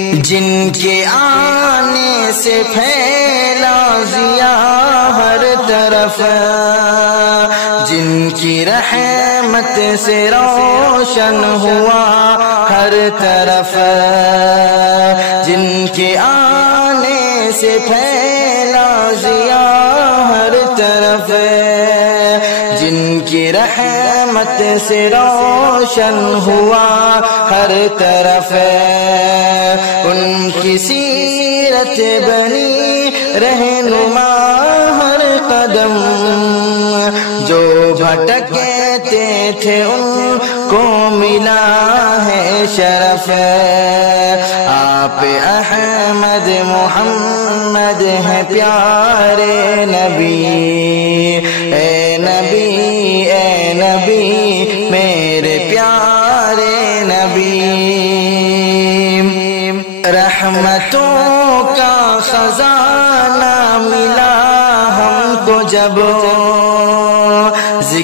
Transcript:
جن کے آنے سے پھیلا ضیا ہر طرف، جن کی رحمت سے روشن ہوا ہر طرف، جن کے آنے سے پھیلا ضیا ہر طرف، جن کی رحمت سے روشن ہوا ہر طرف، ان کی سیرت بنی رہنما ہر قدم، جو بھٹکتے تھے ان کو ملا ہے شرف، آپ احمد محمد ہیں پیارے نبی، اے نبی اے نبی میرے پیارے نبی، رحمتوں کا خزانہ ملا ہم کو جب